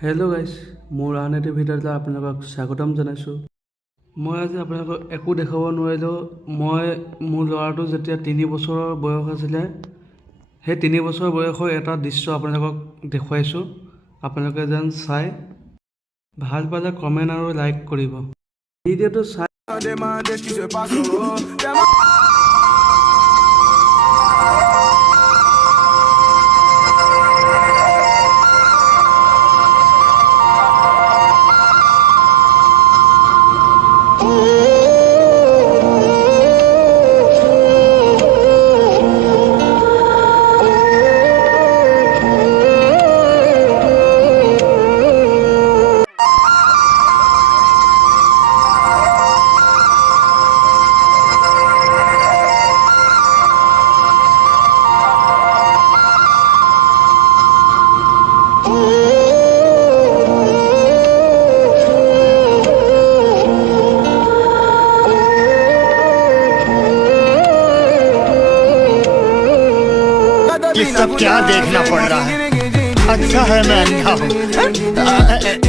Hello' guys, মোৰ আন এটি ভিডিঅ'লৈ আপোনালোকক স্বাগতম জনাইছোঁ। মই আজি আপোনালোকক একো দেখাব নোৱাৰিলোঁ। মোৰ ল'ৰাটো যেতিয়া 3 বছৰৰ বয়স আছিলে, সেই 3 বছৰ বয়সৰ এটা দৃশ্য আপোনালোকক দেখুৱাইছোঁ। আপোনালোকে যেন চাই ভাল পালে কমেণ্ট আৰু লাইক কৰিব। ভিডিঅ'টো চাই ये सब क्या देखना पड़ रहा है। अच्छा है मैं अंधा हूँ।